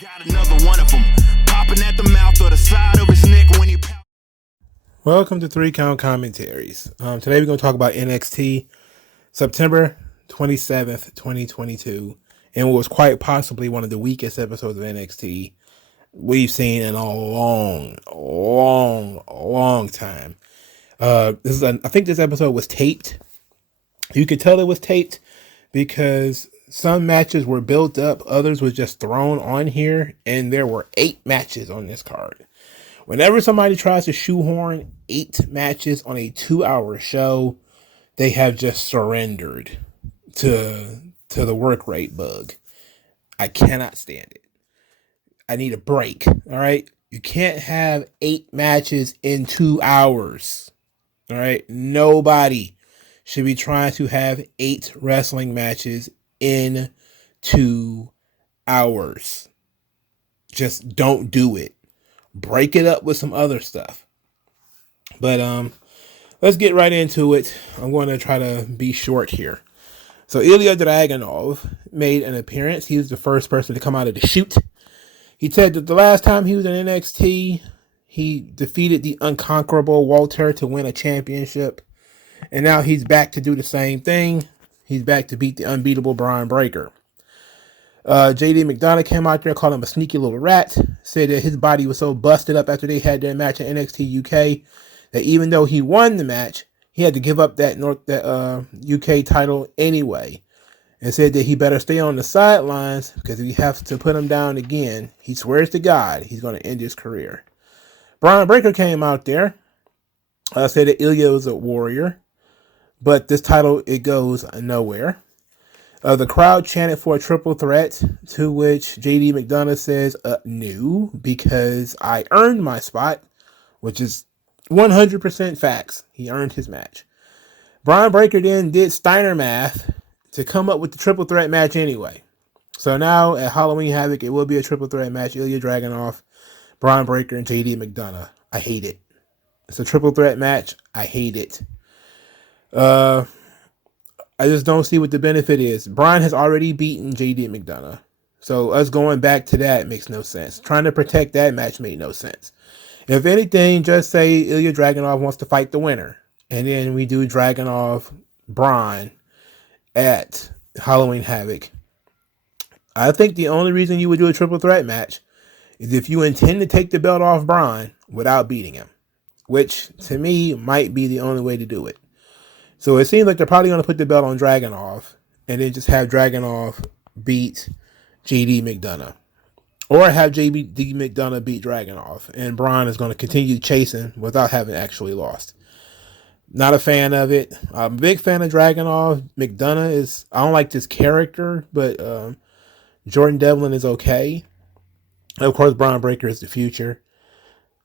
Got another one of them popping at the mouth or the side of his neck when he. Welcome to 3 Count Commentaries. Today we're going to talk about NXT September 27th, 2022, and what was quite possibly one of the weakest episodes of NXT we've seen in a long time. I think this episode was taped. You could tell it was taped because some matches were built up, others were just thrown on here, and there were 8 matches on this card. Whenever somebody tries to shoehorn 8 matches on a 2-hour show, they have just surrendered to the work rate bug. I cannot stand it. I need a break. All right. You can't have 8 matches in 2 hours. All right. Nobody should be trying to have 8 wrestling matches in 2 hours. Just don't do it. Break it up with some other stuff. But let's get right into it. I'm going to try to be short here. So Ilya Dragunov made an appearance. He was the first person to come out of the chute. He said that the last time he was in NXT, he defeated the unconquerable Walter to win a championship. And now he's back to do the same thing. He's back to beat the unbeatable Braun Breaker. JD McDonough came out there and called him a sneaky little rat. Said that his body was so busted up after they had their match in NXT UK that even though he won the match, he had to give up that UK title anyway. And said that he better stay on the sidelines because if he has to put him down again, he swears to God he's going to end his career. Braun Breaker came out there. Said that Ilya was a warrior. But this title, it goes nowhere. The crowd chanted for a triple threat, to which JD McDonough says, no, because I earned my spot, which is 100% facts. He earned his match. Braun Breaker then did Steiner math to come up with the triple threat match anyway. So now at Halloween Havoc, it will be a triple threat match. Ilya Dragunov, Braun Breaker, and JD McDonough. I hate it. It's a triple threat match. I hate it. I just don't see what the benefit is. Braun has already beaten JD McDonough. So us going back to that makes no sense. Trying to protect that match made no sense. If anything, just say Ilya Dragunov wants to fight the winner. And then we do Dragunov Braun at Halloween Havoc. I think the only reason you would do a triple threat match is if you intend to take the belt off Braun without beating him. Which, to me, might be the only way to do it. So it seems like they're probably going to put the belt on Dragunov and then just have Dragunov beat JD McDonough. Or have JD McDonough beat Dragunov. And Braun is going to continue chasing without having actually lost. Not a fan of it. I'm a big fan of Dragunov. McDonough is, I don't like this character, but Jordan Devlin is okay. Of course, Braun Breaker is the future.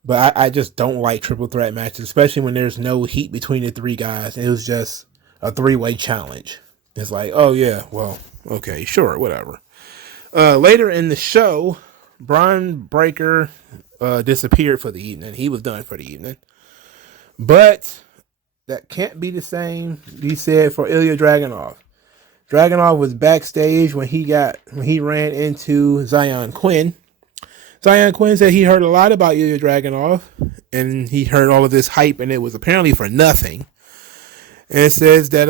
But I just don't like triple threat matches, especially when there's no heat between the 3 guys. It was just a 3-way challenge. It's like, oh yeah, well, okay, sure, whatever. Later in the show, Braun Breaker disappeared for the evening. He was done for the evening. But that can't be the same, he said, for Ilya Dragunov. Dragunov was backstage when he ran into Zion Quinn. Zion Quinn said he heard a lot about Ilya Dragunov, and he heard all of this hype, and it was apparently for nothing. And it says that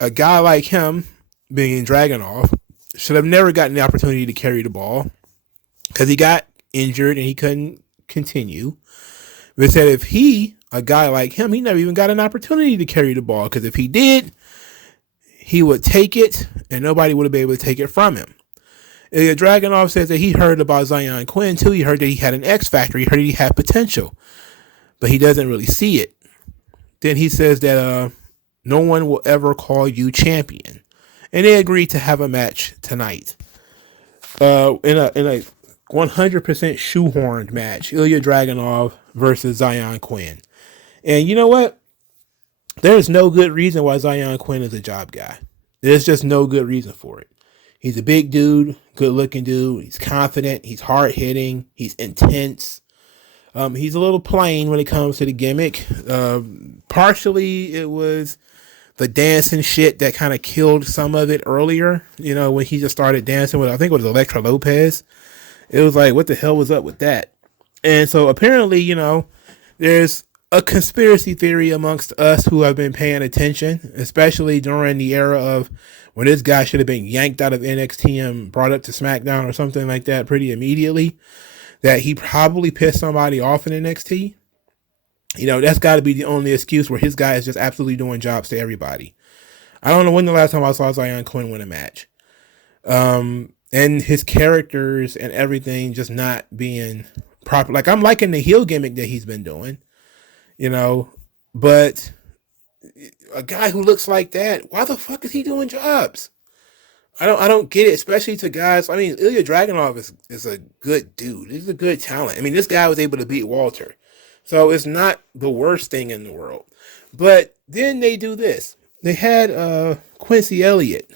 a guy like him, being Dragunov, should have never gotten the opportunity to carry the ball because he got injured and he couldn't continue. But it said if a guy like him, he never even got an opportunity to carry the ball because if he did, he would take it, and nobody would have been able to take it from him. Ilya Dragunov says that he heard about Zion Quinn too. He heard that he had an X factor. He heard that he had potential, but he doesn't really see it. Then he says that no one will ever call you champion, and they agreed to have a match tonight. In a 100% shoehorned match, Ilya Dragunov versus Zion Quinn. And you know what? There's no good reason why Zion Quinn is a job guy. There's just no good reason for it. He's a big dude, good looking dude. He's confident. He's hard hitting. He's intense. He's a little plain when it comes to the gimmick. Partially it was the dancing shit that kind of killed some of it earlier, when he just started dancing with, I think it was Elektra Lopez. It was like, what the hell was up with that? And so apparently, there's a conspiracy theory amongst us who have been paying attention, especially during the era of when this guy should have been yanked out of NXT and brought up to SmackDown or something like that pretty immediately, that he probably pissed somebody off in NXT. That's got to be the only excuse where his guy is just absolutely doing jobs to everybody. I don't know when the last time I saw Zion Quinn win a match. And his characters and everything just not being proper. Like, I'm liking the heel gimmick that he's been doing, but a guy who looks like that, why the fuck is he doing jobs? I don't get it, especially to guys. I mean, Ilya Dragunov is a good dude. He's a good talent. I mean, this guy was able to beat Walter. So it's not the worst thing in the world. But then they do this. They had Quincy Elliott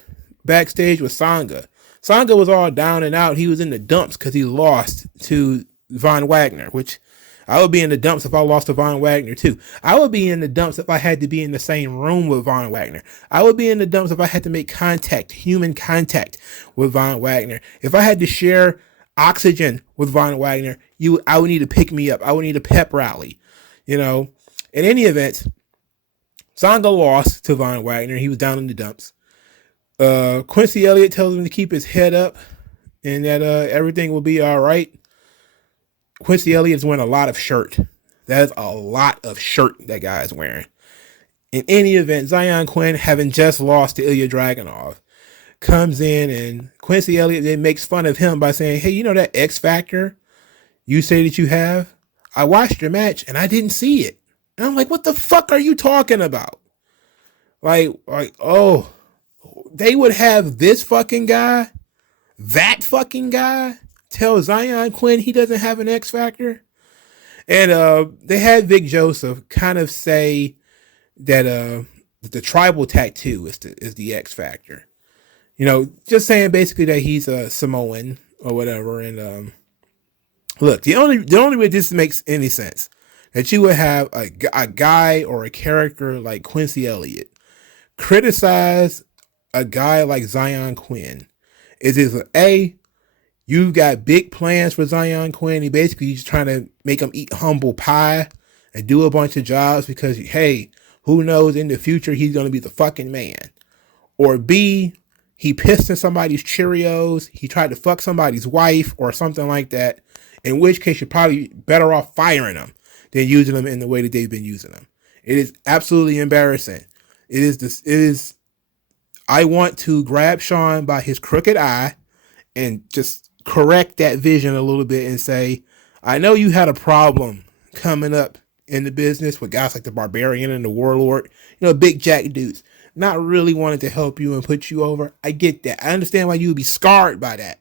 backstage with Sanga. Sanga was all down and out. He was in the dumps because he lost to Von Wagner, which I would be in the dumps if I lost to Von Wagner too. I would be in the dumps if I had to be in the same room with Von Wagner. I would be in the dumps if I had to make contact, human contact with Von Wagner. If I had to share oxygen with Von Wagner, I would need to pick me up. I would need a pep rally. In any event, Sanga lost to Von Wagner. He was down in the dumps. Quincy Elliott tells him to keep his head up and that everything will be all right. Quincy Elliott's wearing a lot of shirt. That is a lot of shirt that guy is wearing. In any event, Zion Quinn, having just lost to Ilya Dragunov, comes in and Quincy Elliott then makes fun of him by saying, hey, that X Factor you say that you have? I watched your match and I didn't see it. And I'm like, what the fuck are you talking about? Like, oh, they would have this fucking guy, that fucking guy, tell Zion Quinn he doesn't have an X Factor? And they had Vic Joseph kind of say that the tribal tattoo is the X Factor. Just saying basically that he's a Samoan or whatever. And look, the only way this makes any sense, that you would have a guy or a character like Quincy Elliott criticize a guy like Zion Quinn, is either A, you've got big plans for Zion Quinn. He basically just trying to make him eat humble pie and do a bunch of jobs because, hey, who knows, in the future he's going to be the fucking man. Or B, he pissed in somebody's Cheerios, he tried to fuck somebody's wife or something like that, in which case you're probably better off firing him than using them in the way that they've been using them. It is absolutely embarrassing. I want to grab Sean by his crooked eye and just correct that vision a little bit and say, I know you had a problem coming up in the business with guys like the Barbarian and the Warlord, big jack dudes, not really wanting to help you and put you over. I get that. I understand why you would be scarred by that.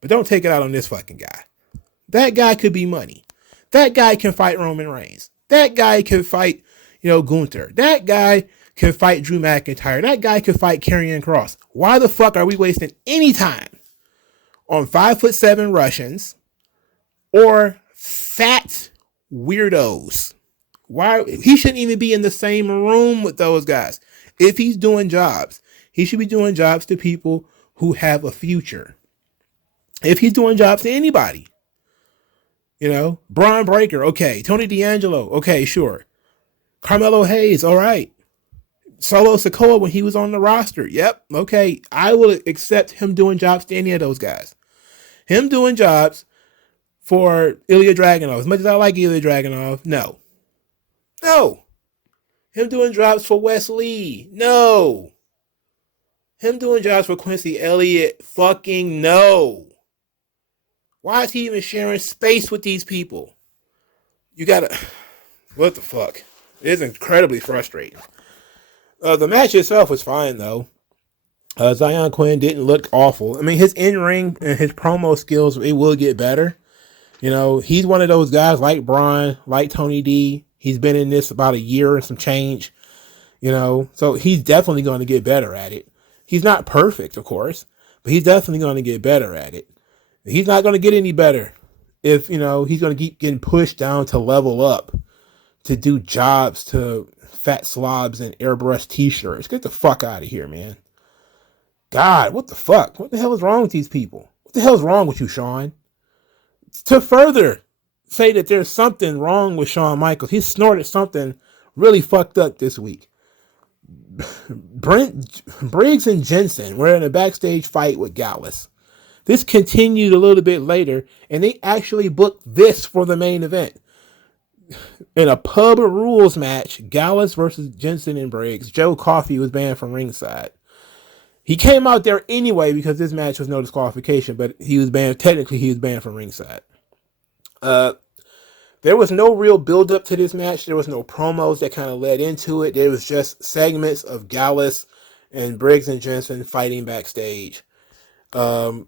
But don't take it out on this fucking guy. That guy could be money. That guy can fight Roman Reigns. That guy can fight, Gunther. That guy can fight Drew McIntyre. That guy can fight Karrion Kross. Why the fuck are we wasting any time on 5'7" Russians or fat weirdos? Why? He shouldn't even be in the same room with those guys. If he's doing jobs, he should be doing jobs to people who have a future. If he's doing jobs to anybody, Braun Breaker, okay. Tony D'Angelo, okay, sure. Carmelo Hayes, all right. Solo Sikoa when he was on the roster, yep, okay. I will accept him doing jobs to any of those guys. Him doing jobs for Ilya Dragunov, as much as I like Ilya Dragunov, no. Him doing jobs for Wes Lee, no. Him doing jobs for Quincy Elliott, fucking no. Why is he even sharing space with these people? What the fuck? It is incredibly frustrating. The match itself was fine, though. Zion Quinn didn't look awful. I mean, his in-ring and his promo skills, it will get better. He's one of those guys like Braun, like Tony D. He's been in this about a year and some change. So he's definitely going to get better at it. He's not perfect, of course, but he's definitely going to get better at it. He's not going to get any better if, he's going to keep getting pushed down to level up, to do jobs, to fat slobs and airbrush t-shirts. Get the fuck out of here, man. God, what the fuck? What the hell is wrong with these people? What the hell is wrong with you, Shawn? To further say that there's something wrong with Shawn Michaels, he snorted something really fucked up this week. Briggs and Jensen were in a backstage fight with Gallus. This continued a little bit later, and they actually booked this for the main event. In a pub rules match, Gallus versus Jensen and Briggs, Joe Coffey was banned from ringside. He came out there anyway because this match was no disqualification, but he was banned. Technically, he was banned from ringside. There was no real build up to this match. There was no promos that kind of led into it. There was just segments of Gallus and Briggs and Jensen fighting backstage. To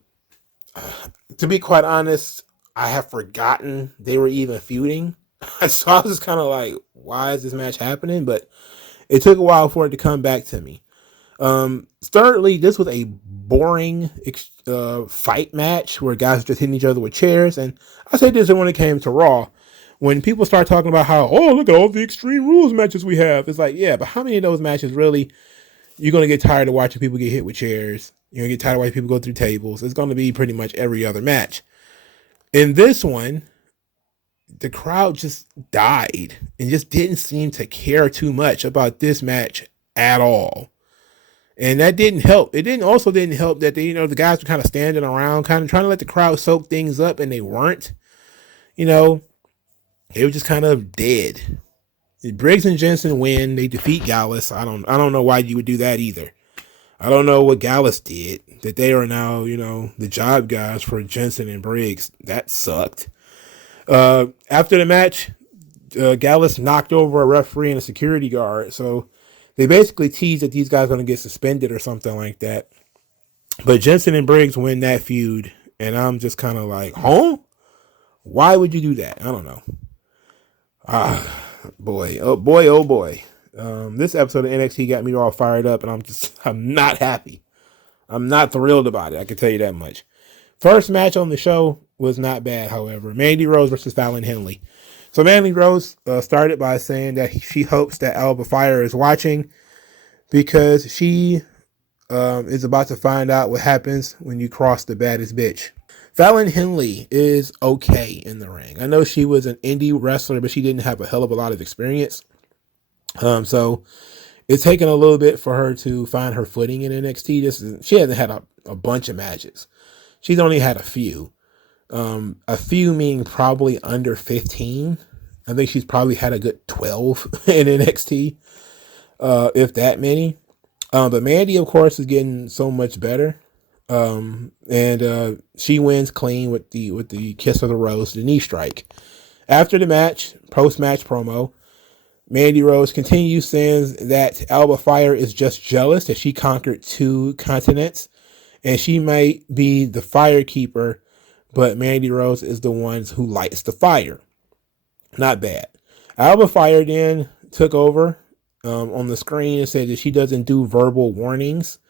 be quite honest, I have forgotten they were even feuding. So I was just kind of like, why is this match happening? But it took a while for it to come back to me. Thirdly, this was a boring fight match where guys were just hitting each other with chairs. And I said this when it came to Raw. When people start talking about how, oh, look at all the Extreme Rules matches we have. It's like, yeah, but how many of those matches really you're going to get tired of watching people get hit with chairs? You're going to get tired of watching people go through tables. It's going to be pretty much every other match. In this one, the crowd just died and just didn't seem to care too much about this match at all. And that didn't help. It didn't help that they, the guys were kind of standing around, kind of trying to let the crowd soak things up, and they weren't. They were just kind of dead. Briggs and Jensen win. They defeat Gallus. I don't know why you would do that either. I don't know what Gallus did, that they are now, the job guys for Jensen and Briggs. That sucked. After the match, Gallus knocked over a referee and a security guard. So they basically teased that these guys are going to get suspended or something like that. But Jensen and Briggs win that feud. And I'm just kind of like, huh? Why would you do that? I don't know. Boy. This episode of NXT got me all fired up, and I'm not happy. I'm not thrilled about it. I can tell you that much. First match on the show was not bad, however. Mandy Rose versus Fallon Henley. So Mandy Rose started by saying that she hopes that Alba Fire is watching because she is about to find out what happens when you cross the baddest bitch. Fallon Henley is okay in the ring. I know she was an indie wrestler, but she didn't have a hell of a lot of experience. So it's taken a little bit for her to find her footing in NXT. She hasn't had a bunch of matches. She's only had a few. A few meaning probably under 15. I think she's probably had a good 12 in NXT, if that many. But Mandy, of course, is getting so much better. And she wins clean with the kiss of the rose, the knee strike. After the match, post-match promo, Mandy Rose continues saying that Alba Fire is just jealous that she conquered 2 continents, and she might be the fire keeper, but Mandy Rose is the one who lights the fire. Not bad. Alba Fire then took over on the screen and said that she doesn't do verbal warnings.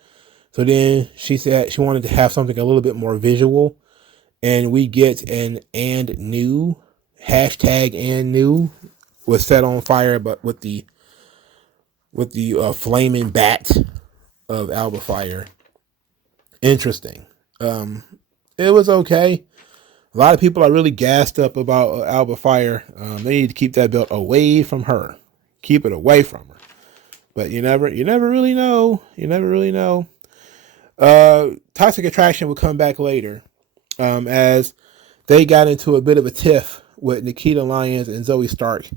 So then she said she wanted to have something a little bit more visual, and we get an "and new" hashtag "and new" was set on fire, but with the flaming bat of Alba Fire. Interesting. It was okay. A lot of people are really gassed up about Alba Fire. They need to keep that belt away from her. Keep it away from her. But you never really know. You never really know. Toxic Attraction will come back later, as they got into a bit of a tiff with Nikita Lyons and Zoe Stark.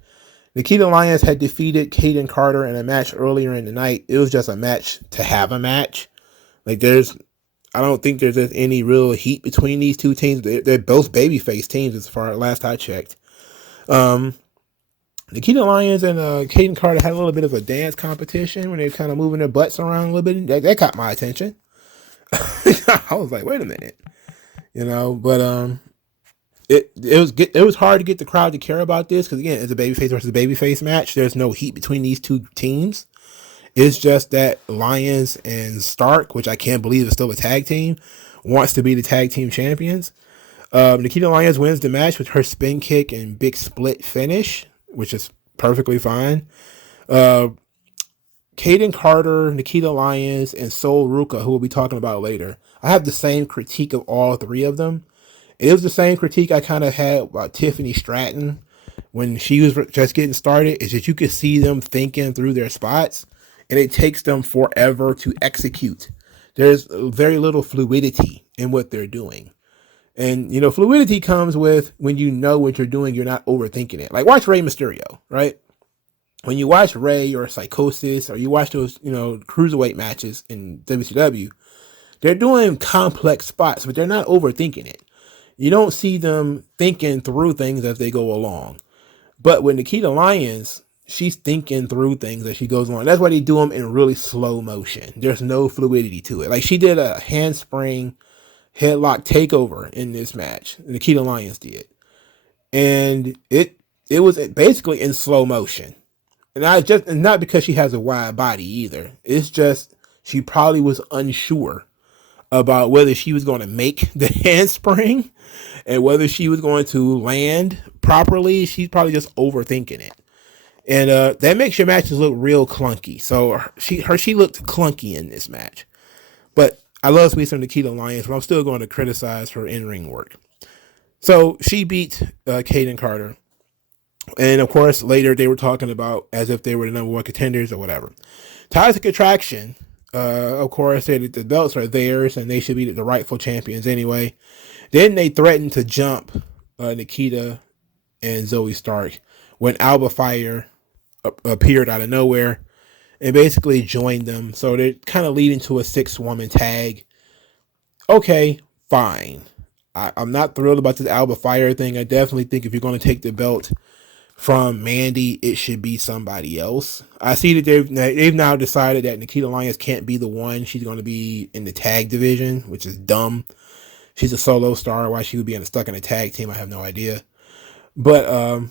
Nikita Lyons had defeated Kaden Carter in a match earlier in the night. It was just a match to have a match. I don't think there's any real heat between these two teams. They're both babyface teams as far as last I checked. Nikita Lyons and Kaden Carter had a little bit of a dance competition when they were kind of moving their butts around a little bit. That caught my attention. I was like, wait a minute, but it was hard to get the crowd to care about this because again, it's a babyface versus babyface match. There's no heat between these two teams. It's just that Lyons and Stark, which I can't believe is still a tag team, wants to be the tag team champions. Nikita Lyons wins the match with her spin kick and big split finish, which is perfectly fine. Uh, Kaden Carter, Nikita Lyons, and Sol Ruka, who we'll be talking about later. I have the same critique of all three of them. It was the same critique I kind of had about Tiffany Stratton when she was just getting started, is that you could see them thinking through their spots, and it takes them forever to execute. There's very little fluidity in what they're doing. And, fluidity comes with when you know what you're doing, you're not overthinking it. Like, watch Rey Mysterio, right? When you watch Rey or Psychosis, or you watch those, cruiserweight matches in WCW, they're doing complex spots, but they're not overthinking it. You don't see them thinking through things as they go along. But with Nikita Lyons, she's thinking through things as she goes along. That's why they do them in really slow motion. There's no fluidity to it. Like, she did a handspring headlock takeover in this match. Nikita Lyons did. And it was basically in slow motion. And not because she has a wide body either. It's just she probably was unsure about whether she was going to make the handspring and whether she was going to land properly. She's probably just overthinking it. And that makes your matches look real clunky. So she looked clunky in this match. But I love me some Nikita Lyons, but I'm still going to criticize her in-ring work. So she beat Kaden Carter. And of course, later they were talking about as if they were the number one contenders or whatever. Toxic Attraction, of course, said that the belts are theirs and they should be the rightful champions anyway. Then they threatened to jump Nikita and Zoe Stark when Alba Fire appeared out of nowhere and basically joined them. So they're kind of leading to a 6-woman tag. Okay, fine. I'm not thrilled about this Alba Fire thing. I definitely think if you're going to take the belt from Mandy, it should be somebody else. I see that they've now decided that Nikita Lyons can't be the one. She's going to be in the tag division, which is dumb. She's a solo star. Why she would be stuck in a tag team, I have no idea. But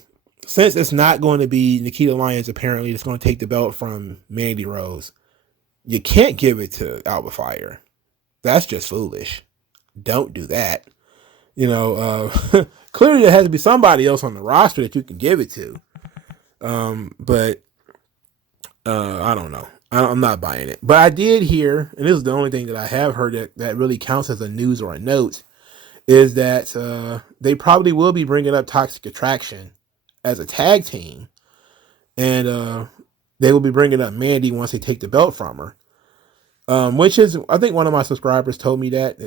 since it's not going to be Nikita Lyons, apparently it's going to take the belt from Mandy Rose. You can't give it to Alba Fire. That's just foolish. Don't do that. Clearly there has to be somebody else on the roster that you can give it to. But I don't know. I'm not buying it. But I did hear, and this is the only thing that I have heard that really counts as a news or a note, is that they probably will be bringing up Toxic Attraction as a tag team. And they will be bringing up Mandy once they take the belt from her. Which is, I think one of my subscribers told me that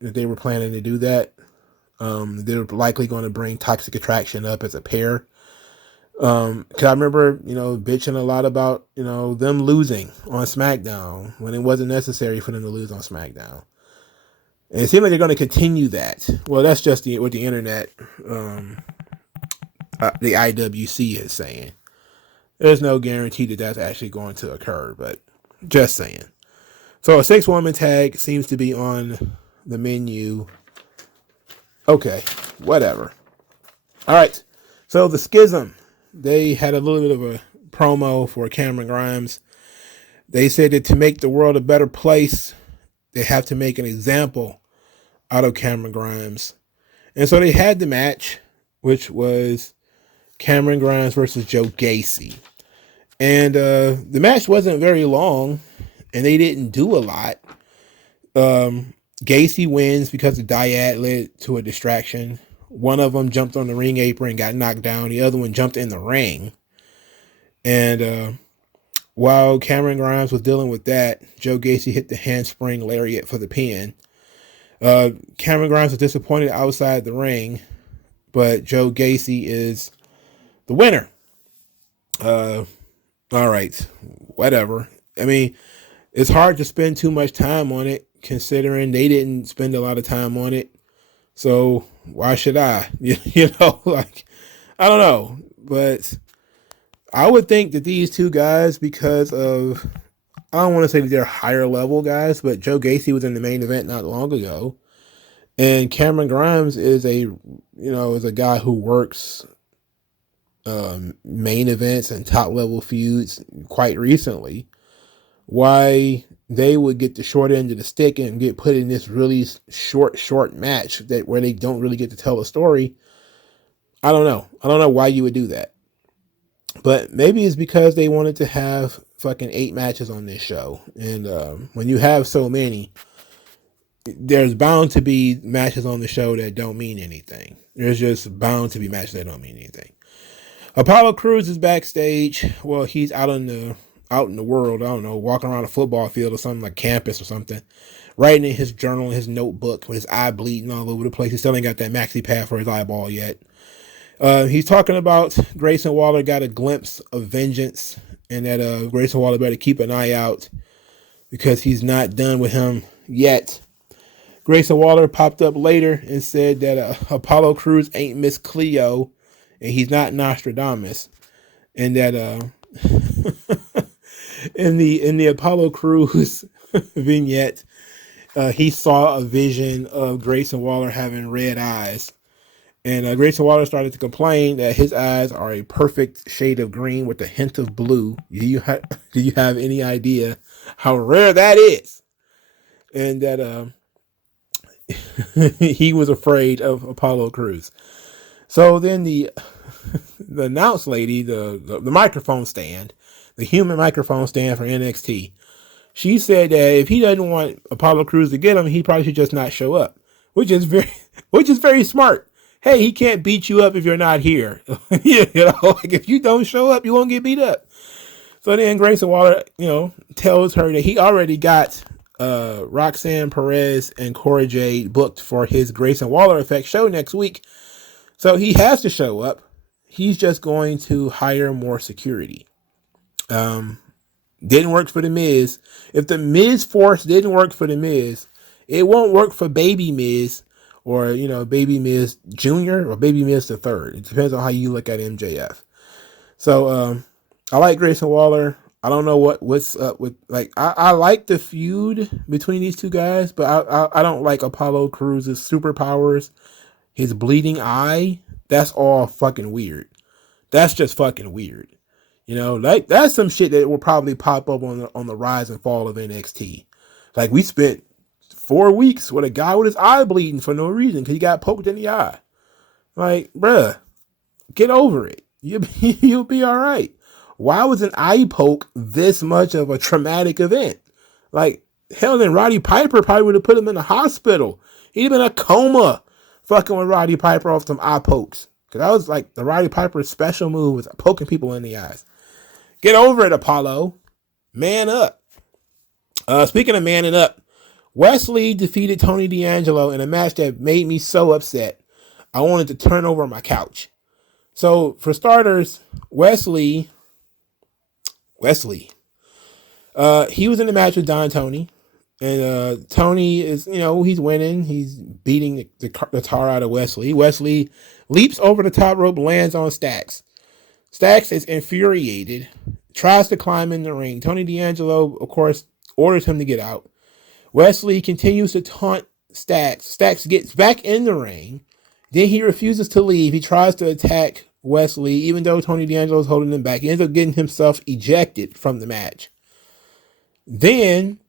they were planning to do that. They're likely going to bring Toxic Attraction up as a pair. Cause I remember, bitching a lot about, them losing on SmackDown when it wasn't necessary for them to lose on SmackDown. And it seems like they're going to continue that. Well, that's just what the internet, the IWC is saying. There's no guarantee that that's actually going to occur, but just saying. So a 6-woman tag seems to be on the menu. Okay, whatever. All right. So the Schism, they had a little bit of a promo for Cameron Grimes. They said that to make the world a better place, they have to make an example out of Cameron Grimes. And so they had the match, which was Cameron Grimes versus Joe Gacy. And the match wasn't very long, and they didn't do a lot. Gacy wins because the dyad led to a distraction. One of them jumped on the ring apron and got knocked down. The other one jumped in the ring. And while Cameron Grimes was dealing with that, Joe Gacy hit the handspring lariat for the pin. Cameron Grimes was disappointed outside the ring, but Joe Gacy is the winner. All right, whatever. I mean, it's hard to spend too much time on it, considering they didn't spend a lot of time on it. So why should I? I don't know. But I would think that these two guys, because of, I don't want to say that they're higher level guys, but Joe Gacy was in the main event not long ago. And Cameron Grimes is a guy who works main events and top level feuds quite recently. Why they would get the short end of the stick and get put in this really short match where they don't really get to tell a story. I don't know. I don't know why you would do that. But maybe it's because they wanted to have fucking 8 matches on this show. And when you have so many, there's bound to be matches on the show that don't mean anything. There's just bound to be matches that don't mean anything. Apollo Crews is backstage. Well, he's out in the world. I don't know, walking around a football field or something, like campus or something, writing in his journal, in his notebook, with his eye bleeding all over the place. He still ain't got that maxi pad for his eyeball yet. He's talking about Grayson Waller got a glimpse of vengeance, and that Grayson Waller better keep an eye out because he's not done with him yet. Grayson Waller popped up later and said that Apollo Crews ain't Miss Cleo, and he's not Nostradamus, and that in the Apollo Crews vignette, he saw a vision of Grayson Waller having red eyes. And Grayson Waller started to complain that his eyes are a perfect shade of green with a hint of blue. Do you have any idea how rare that is? And that he was afraid of Apollo Crews. So then the announce lady, the microphone stand, the human microphone stand for NXT, she said that if he doesn't want Apollo Crews to get him, he probably should just not show up, which is very smart. Hey, he can't beat you up if you're not here. Like if you don't show up, you won't get beat up. So then Grayson Waller, tells her that he already got Roxanne Perez and Cora Jade booked for his Grayson Waller Effect show next week. So he has to show up. He's just going to hire more security. Didn't work for The Miz. If the Miz force didn't work for The Miz, it won't work for Baby Miz. Or, Baby Miz Jr. or Baby Miz the Third. It depends on how you look at MJF. So, I like Grayson Waller. I don't know what's up with, I like the feud between these two guys, but I don't like Apollo Crews' superpowers. His bleeding eye, that's all fucking weird. That's just fucking weird. That's some shit that will probably pop up on the rise and fall of NXT. Like, we spent 4 weeks with a guy with his eye bleeding for no reason because he got poked in the eye. Like, bruh, get over it. You'll be all right. Why was an eye poke this much of a traumatic event? Like, hell, then Roddy Piper probably would have put him in the hospital. He'd have been in a coma fucking with Roddy Piper off some eye pokes. Because that was like the Roddy Piper's special move was poking people in the eyes. Get over it, Apollo. Man up. Speaking of manning up, Wes Lee defeated Tony D'Angelo in a match that made me so upset. I wanted to turn over my couch. So, for starters, Wes Lee, he was in the match with Don Tony. And Tony is, he's winning. He's beating the tar out of Wes Lee. Wes Lee leaps over the top rope, lands on Stacks. Stacks is infuriated, tries to climb in the ring. Tony D'Angelo, of course, orders him to get out. Wes Lee continues to taunt Stacks. Stacks gets back in the ring. Then he refuses to leave. He tries to attack Wes Lee, even though Tony D'Angelo is holding him back. He ends up getting himself ejected from the match. Then,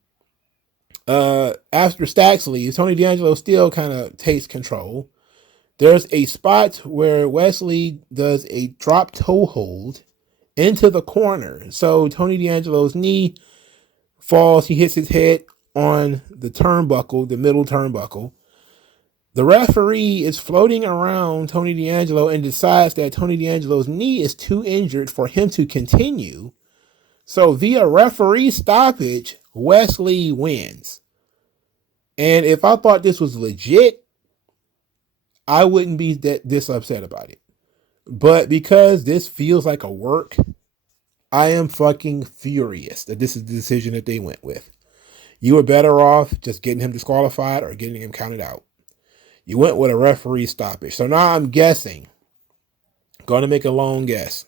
after Stacks leaves, Tony D'Angelo still kind of takes control. There's a spot where Wes Lee does a drop toe hold into the corner. So Tony D'Angelo's knee falls. He hits his head on the turnbuckle, the middle turnbuckle. The referee is floating around Tony D'Angelo and decides that Tony D'Angelo's knee is too injured for him to continue. So via referee stoppage, Wes Lee wins. And if I thought this was legit, I wouldn't be this upset about it. But because this feels like a work, I am fucking furious that this is the decision that they went with. You were better off just getting him disqualified or getting him counted out. You went with a referee stoppage. So now I'm guessing, going to make a lone guess,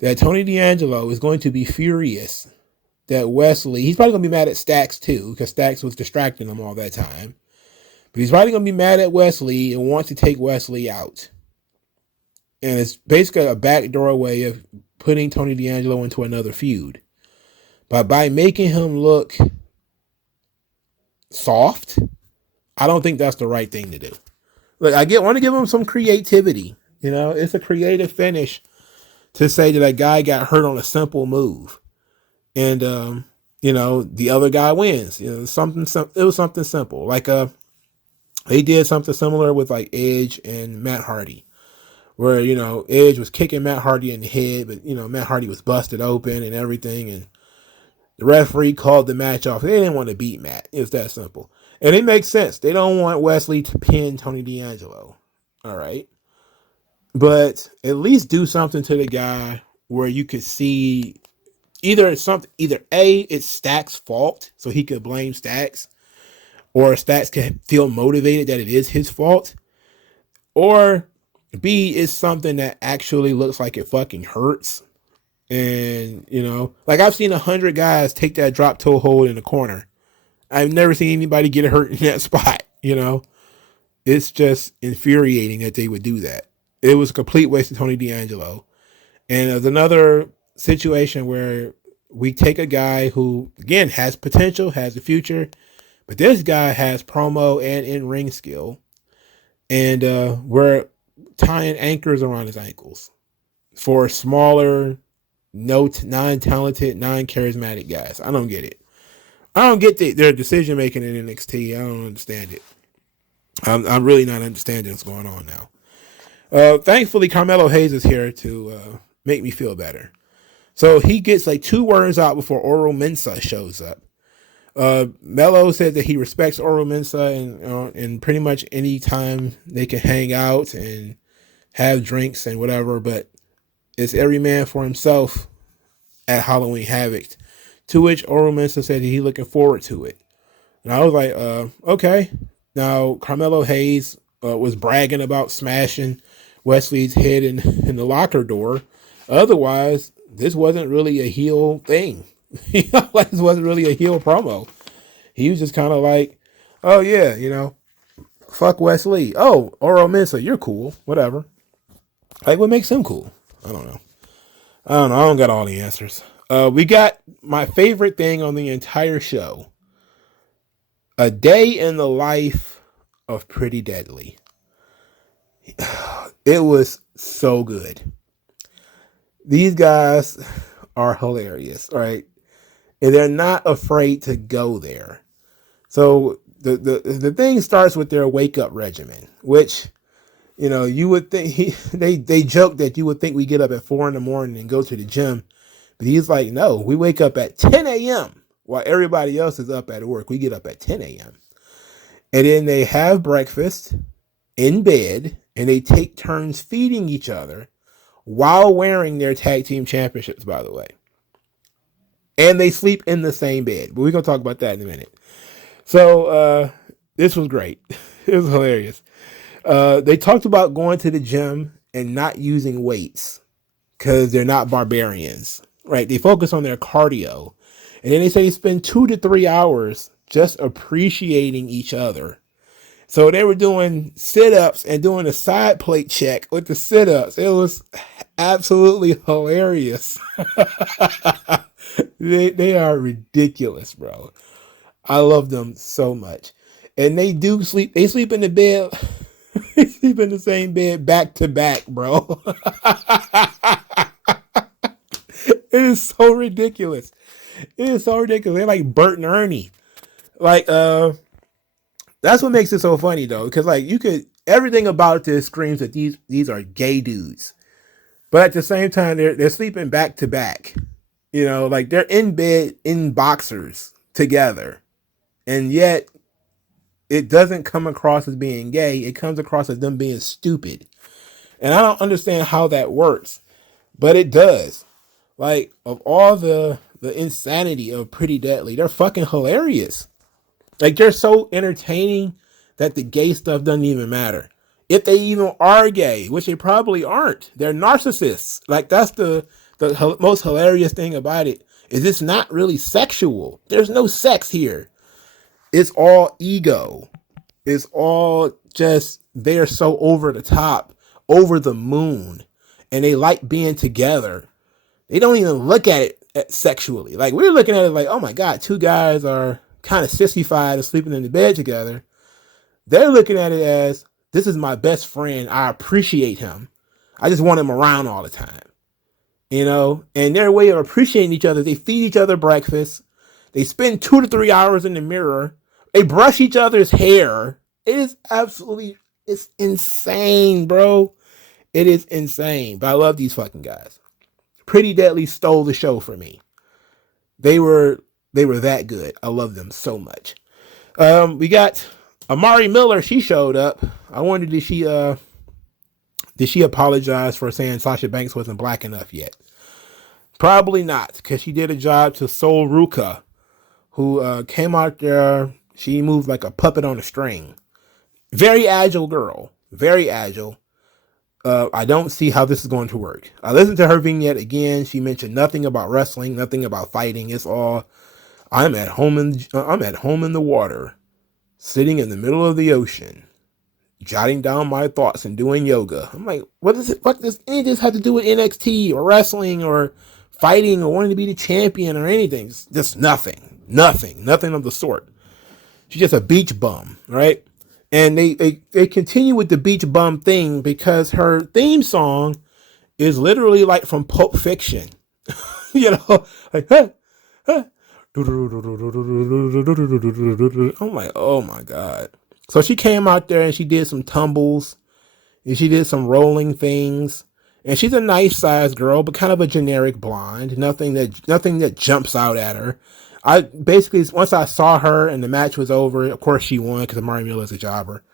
that Tony D'Angelo is going to be furious that Wes Lee, he's probably going to be mad at Stacks too, because Stacks was distracting him all that time. But he's probably going to be mad at Wes Lee and wants to take Wes Lee out. And it's basically a backdoor way of putting Tony D'Angelo into another feud. But by making him look soft, I don't think that's the right thing to do. Look, want to give him some creativity. It's a creative finish to say that a guy got hurt on a simple move, and the other guy wins. It was something simple. Like they did something similar with like Edge and Matt Hardy, where Edge was kicking Matt Hardy in the head, but Matt Hardy was busted open and everything, and the referee called the match off. They didn't want to beat Matt. It was that simple. And it makes sense. They don't want Wes Lee to pin Tony D'Angelo. All right. But at least do something to the guy where you could see either A, it's Stack's fault, so he could blame Stacks, or Stacks can feel motivated that it is his fault, or B, it's something that actually looks like it fucking hurts. And, like I've seen 100 guys take that drop toe hold in the corner. I've never seen anybody get hurt in that spot, It's just infuriating that they would do that. It was a complete waste of Tony D'Angelo. And there's another situation where we take a guy who, again, has potential, has a future, but this guy has promo and in-ring skill. And we're tying anchors around his ankles for smaller, non-talented, non-charismatic guys. I don't get it. I don't get their decision making in NXT. I don't understand it. I'm really not understanding what's going on now. Thankfully, Carmelo Hayes is here to make me feel better. So he gets like 2 words out before Oro Mensah shows up. Melo said that he respects Oro Mensah and pretty much any time they can hang out and have drinks and whatever, but it's every man for himself at Halloween Havoc. To which Oro Mensah said he's looking forward to it. And I was like, okay. Now, Carmelo Hayes was bragging about smashing Wes Lee's head in the locker door. Otherwise, this wasn't really a heel thing. Like, this wasn't really a heel promo. He was just kind of like, oh, yeah, fuck Wes Lee. Oh, Oro Mensah, you're cool. Whatever. Like, what makes him cool? I don't know. I don't got all the answers. We got my favorite thing on the entire show. A day in the life of Pretty Deadly. It was so good. These guys are hilarious, right? And they're not afraid to go there. So the thing starts with their wake up regimen, which, you would think they joke that you would think we get up at 4 a.m. and go to the gym. But he's like, no, we wake up at 10 a.m. while everybody else is up at work. We get up at 10 a.m. And then they have breakfast in bed and they take turns feeding each other while wearing their tag team championships, by the way. And they sleep in the same bed. But we're going to talk about that in a minute. So this was great. It was hilarious. They talked about going to the gym and not using weights because they're not barbarians, right? They focus on their cardio. And then they say they spend 2 to 3 hours just appreciating each other. So they were doing sit-ups and doing a side plate check with the sit-ups. It was absolutely hilarious. They are ridiculous, bro. I love them so much. And they do sleep. They sleep in the bed. They sleep in the same bed back to back, bro. It is so ridiculous. It is so ridiculous. They're like Bert and Ernie. Like, that's what makes it so funny, though. Because, like, everything about this screams that these are gay dudes. But at the same time, they're sleeping back to back. Like, they're in bed in boxers together. And yet, it doesn't come across as being gay. It comes across as them being stupid. And I don't understand how that works. But it does. Like, of all the insanity of Pretty Deadly, they're fucking hilarious. Like, they're so entertaining that the gay stuff doesn't even matter. If they even are gay, which they probably aren't, they're narcissists. Like, that's the most hilarious thing about it, is it's not really sexual. There's no sex here. It's all ego. It's all just, they're so over the top, over the moon, and they like being together. They don't even look at it sexually. Like, we're looking at it like, oh my God, 2 guys are kind of sissified and sleeping in the bed together. They're looking at it as, this is my best friend. I appreciate him. I just want him around all the time. and their way of appreciating each other, they feed each other breakfast. They spend 2 to 3 hours in the mirror. They brush each other's hair. It's insane, bro. It is insane. But I love these fucking guys. Pretty Deadly stole the show for me. They were that good. I love them so much. We got Amari Miller. She showed up. I wondered, did she apologize for saying Sasha Banks wasn't black enough yet? Probably not, because she did a job to Sol Ruka, who came out there. She moved like a puppet on a string. Very agile girl. Very agile. I don't see how this is going to work. I listened to her vignette again. She mentioned nothing about wrestling, nothing about fighting. It's all, I'm at home in the water, sitting in the middle of the ocean, jotting down my thoughts and doing yoga. I'm like, what does any of this have to do with NXT or wrestling or fighting or wanting to be the champion or anything? It's just nothing of the sort. She's just a beach bum, right? And they continue with the beach bum thing because her theme song is literally like from Pulp Fiction. Like, huh. I'm like, oh my God. So she came out there and she did some tumbles and she did some rolling things. And she's a nice sized girl, but kind of a generic blonde. Nothing that jumps out at her. I basically, once I saw her and the match was over, of course she won because Amari Miller is a jobber.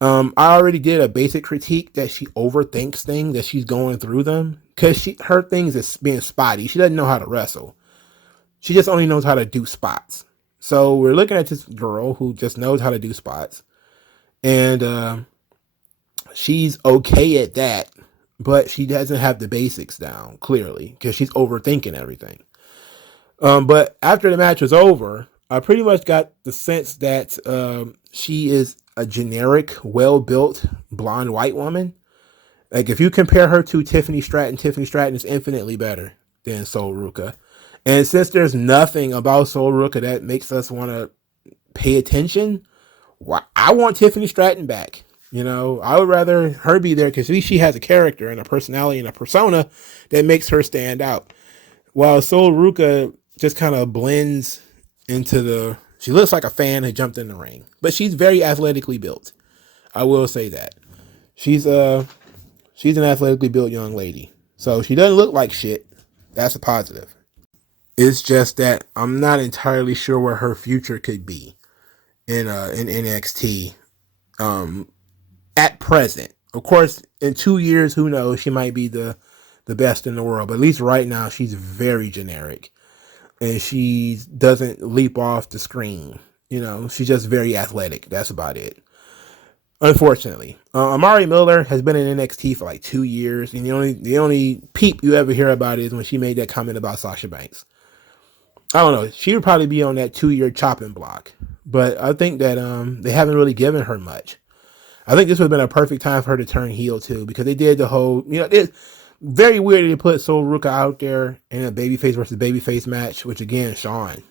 I already did a basic critique that she overthinks things, that she's going through them. Because her things is being spotty. She doesn't know how to wrestle. She just only knows how to do spots. So we're looking at this girl who just knows how to do spots. And she's okay at that. But she doesn't have the basics down, clearly. Because she's overthinking everything. But after the match was over, I pretty much got the sense that she is a generic, well-built, blonde white woman. Like, if you compare her to Tiffany Stratton is infinitely better than Sol Ruka. And since there's nothing about Sol Ruka that makes us want to pay attention, I want Tiffany Stratton back. I would rather her be there because at least she has a character and a personality and a persona that makes her stand out. While Sol Ruka just kind of blends into she looks like a fan who jumped in the ring, but she's very athletically built. I will say that. She's an athletically built young lady. So she doesn't look like shit. That's a positive. It's just that I'm not entirely sure where her future could be in NXT at present. Of course, in 2 years, who knows? She might be the best in the world. But at least right now, she's very generic. And she doesn't leap off the screen. She's just very athletic. That's about it. Unfortunately. Amari Miller has been in NXT for like 2 years. And the only peep you ever hear about is when she made that comment about Sasha Banks. I don't know. She would probably be on that 2-year chopping block. But I think that they haven't really given her much. I think this would have been a perfect time for her to turn heel too. Because they did the whole, it's very weird to put Sol Ruka out there in a babyface versus babyface match. Which again, Sean,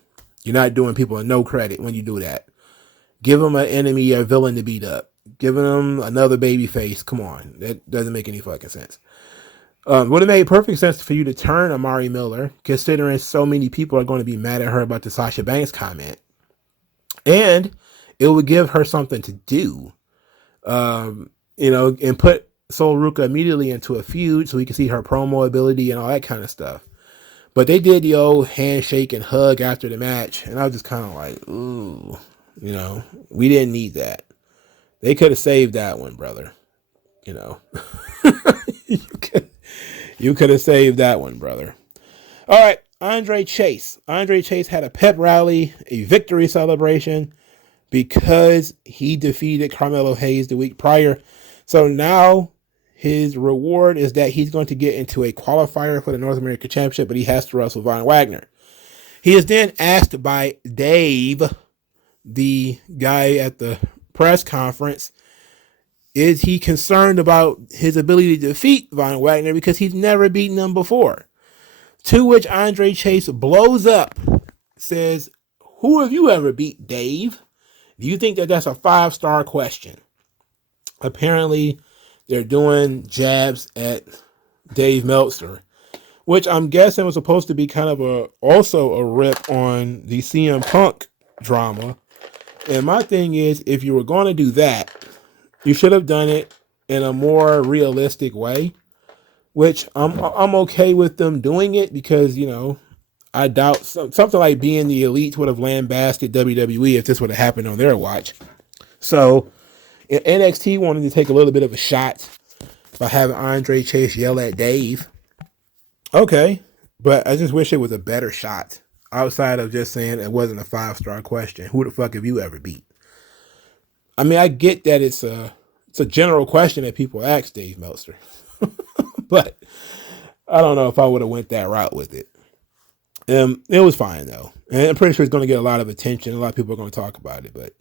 you're not doing people no credit when you do that. Give them an enemy, a villain to beat up. Giving them another babyface. Come on. That doesn't make any fucking sense. Would have made perfect sense for you to turn Amari Miller, considering so many people are going to be mad at her about the Sasha Banks comment. And it would give her something to do. And put Sol Ruka immediately into a feud so we can see her promo ability and all that kind of stuff. But they did the old handshake and hug after the match. And I was just kind of like, ooh, we didn't need that. They could have saved that one, brother. You could have saved that one, brother. All right, Andre Chase. Andre Chase had a pep rally, a victory celebration, because he defeated Carmelo Hayes the week prior. So now his reward is that he's going to get into a qualifier for the North American Championship, but he has to wrestle Von Wagner. He is then asked by Dave, the guy at the press conference, is he concerned about his ability to defeat Von Wagner because he's never beaten him before? To which Andre Chase blows up, says, "Who have you ever beat, Dave? Do you think that that's a 5-star question?" Apparently, they're doing jabs at Dave Meltzer, which I'm guessing was supposed to be kind of also a rip on the CM Punk drama. And my thing is, if you were going to do that, you should have done it in a more realistic way, which I'm okay with them doing it because, you know, I doubt something like being the Elite would have lambasted WWE if this would have happened on their watch. So NXT wanted to take a little bit of a shot by having Andre Chase yell at Dave. Okay, but I just wish it was a better shot outside of just saying it wasn't a 5-star question. Who the fuck have you ever beat? I mean, I get that it's a general question that people ask Dave Meltzer, but I don't know if I would have went that route with it. It was fine though, and I'm pretty sure it's going to get a lot of attention. A lot of people are going to talk about it, but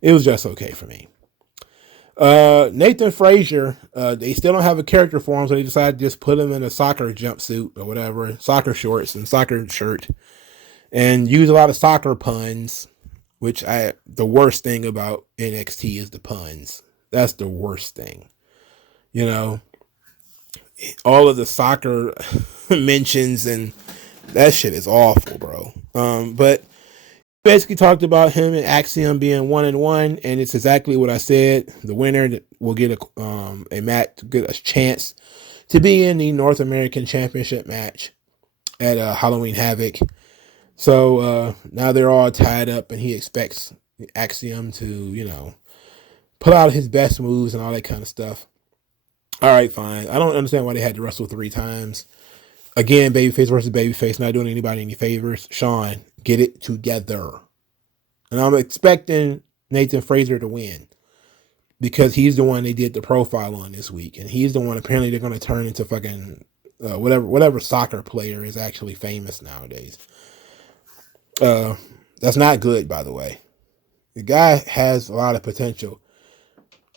it was just okay for me. Nathan Frazier, they still don't have a character for him, so they decided to just put him in a soccer jumpsuit or whatever, soccer shorts and soccer shirt, and use a lot of soccer puns, which the worst thing about NXT is the puns. That's the worst thing. You know, all of the soccer mentions and that shit is awful, bro. But basically talked about him and Axiom being 1-1, and it's exactly what I said. The winner will get a match, get a chance to be in the North American Championship match at Halloween Havoc. So now they're all tied up, and he expects Axiom to, you know, pull out his best moves and all that kind of stuff. All right, fine. I don't understand why they had to wrestle 3 times. Again, babyface versus babyface, not doing anybody any favors. Sean, get it together. And I'm expecting Nathan Frazier to win because he's the one they did the profile on this week. And he's the one apparently they're going to turn into fucking whatever soccer player is actually famous nowadays. That's not good, by the way. The guy has a lot of potential.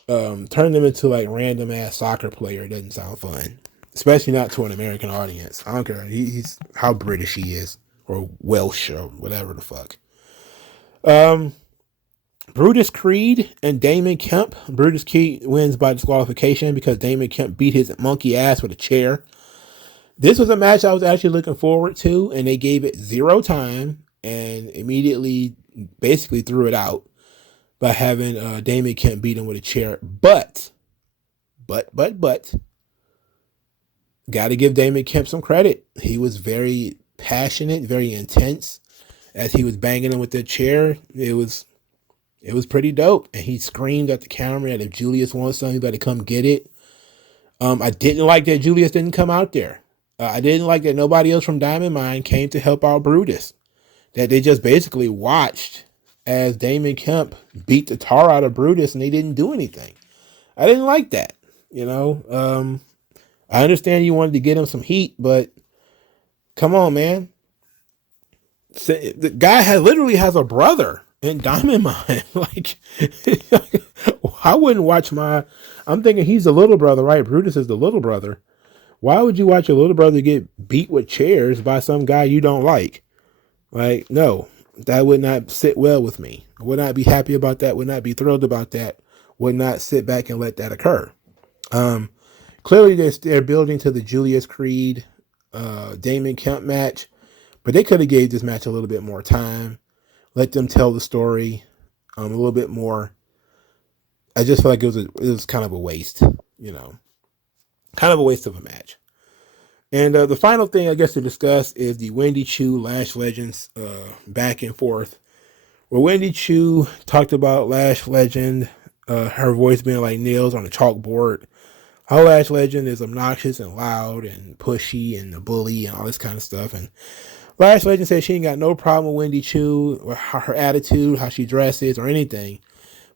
Turn them into like random ass soccer player doesn't sound fun. Especially not to an American audience. I don't care. He's how British he is. Or Welsh or whatever the fuck. Brutus Creed and Damon Kemp. Brutus Creed wins by disqualification because Damon Kemp beat his monkey ass with a chair. This was a match I was actually looking forward to, and they gave it 0 time and immediately basically threw it out by having Damon Kemp beat him with a chair. But got to give Damon Kemp some credit. He was very passionate, very intense as he was banging him with the chair. It was pretty dope. And he screamed at the camera that if Julius wants something, you better come get it. I didn't like that Julius didn't come out there. I didn't like that nobody else from Diamond Mine came to help out Brutus. That they just basically watched as Damon Kemp beat the tar out of Brutus and they didn't do anything. I didn't like that, you know. I understand you wanted to get him some heat, but come on, man. The guy literally has a brother in Diamond Mine. Like, I wouldn't watch I'm thinking he's the little brother, right? Brutus is the little brother. Why would you watch your little brother get beat with chairs by some guy you don't like? Like, no, that would not sit well with me. I would not be happy about that. Would not be thrilled about that. Would not sit back and let that occur. Clearly, they're building to the Julius Creed, Damon Kemp match, but they could have gave this match a little bit more time, let them tell the story a little bit more. I just feel like it was kind of a waste, you know, kind of a waste of a match. And the final thing I guess to discuss is the Wendy Choo Lash Legends back and forth, where Wendy Choo talked about Lash Legend, her voice being like nails on a chalkboard. How Lash Legend is obnoxious and loud and pushy and a bully and all this kind of stuff. And Lash Legend said she ain't got no problem with Wendy Choo or her attitude, how she dresses or anything.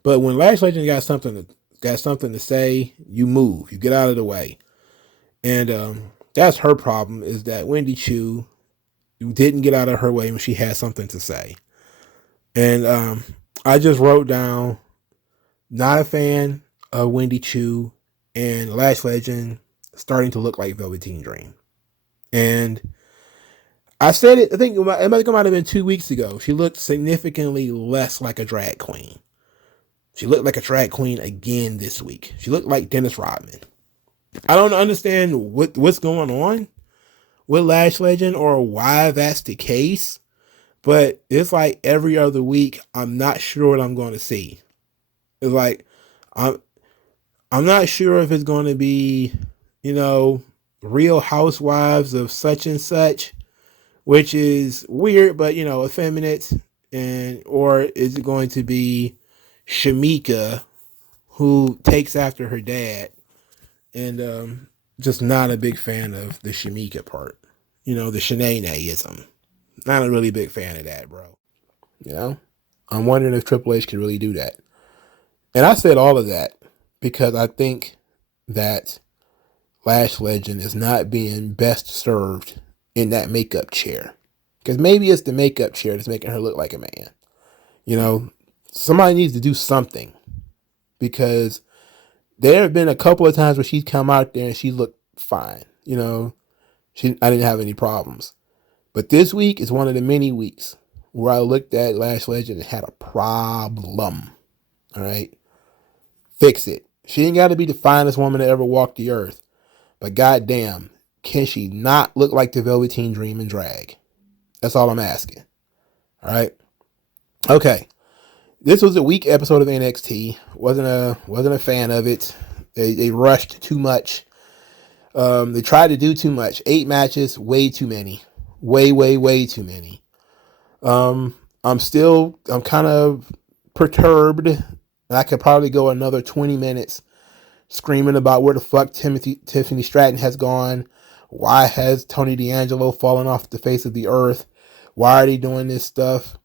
But when Lash Legend got something to say, you move, you get out of the way. And that's her problem, is that Wendy Choo didn't get out of her way when she had something to say. And I just wrote down, not a fan of Wendy Choo and Lash Legend starting to look like Velveteen Dream. And I said it, I think it might have been 2 weeks ago. She looked significantly less like a drag queen. She looked like a drag queen again this week. She looked like Dennis Rodman. I don't understand what's going on. with Lash Legend or why that's the case, but it's like every other week, I'm not sure what I'm going to see. It's like, I'm not sure if it's going to be, Real Housewives of such and such, which is weird, but effeminate, or is it going to be Shamika, who takes after her dad, and just not a big fan of the Shamika part, the Shanae-ism. Not a really big fan of that, bro. I'm wondering if Triple H can really do that. And I said all of that because I think that Lash Legend is not being best served in that makeup chair. Because maybe it's the makeup chair that's making her look like a man. Somebody needs to do something. Because there have been a couple of times where she's come out there and she looked fine. I didn't have any problems. But this week is one of the many weeks where I looked at Lash Legend and had a problem. All right? Fix it. She ain't got to be the finest woman to ever walk the earth. But goddamn, can she not look like the Velveteen Dream in drag? That's all I'm asking. All right? Okay. This was a weak episode of NXT. Wasn't a fan of it. They rushed too much. They tried to do too much. 8 matches, way too many. Way too many. I'm kind of perturbed. I could probably go another 20 minutes screaming about where the fuck Tiffany Stratton has gone. Why has Tony D'Angelo fallen off the face of the earth? Why are they doing this stuff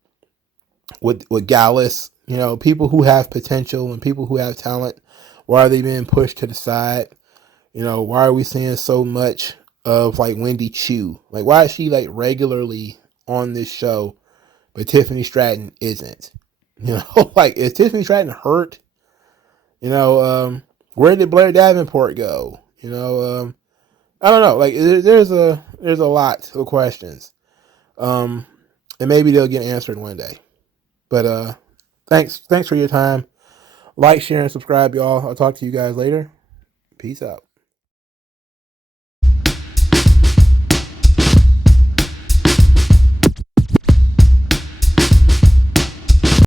with Gallus? People who have potential and people who have talent. Why are they being pushed to the side? Why are we seeing so much of like Wendy Choo? Like, why is she like regularly on this show, but Tiffany Stratton isn't? Like, is Tiffany Stratton hurt? Where did Blair Davenport go? I don't know. Like, there's a lot of questions. And maybe they'll get answered one day. But thanks for your time. Like, share, and subscribe, y'all. I'll talk to you guys later. Peace out.